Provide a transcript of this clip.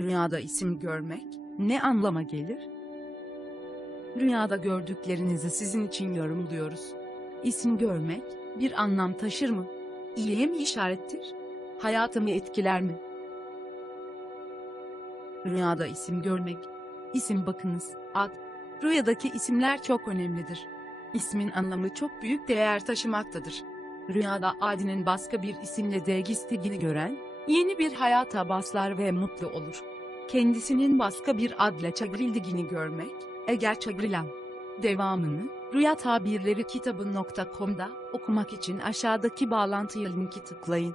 Rüyada isim görmek ne anlama gelir? Rüyada gördüklerinizi sizin için yorumluyoruz. İsim görmek bir anlam taşır mı? İyiye mi işarettir? Hayatımı etkiler mi? Rüyada isim görmek. İsim bakınız, ad. Rüyadaki isimler çok önemlidir. İsmin anlamı çok büyük değer taşımaktadır. Rüyada adinin başka bir isimle değiştiğini gören, yeni bir hayata baslar ve mutlu olur. Kendisinin başka bir adla çevrildiğini görmek, eğer çevrilen. Devamını, Rüya Tabirleri kitabı.com'da okumak için aşağıdaki bağlantıya linki tıklayın.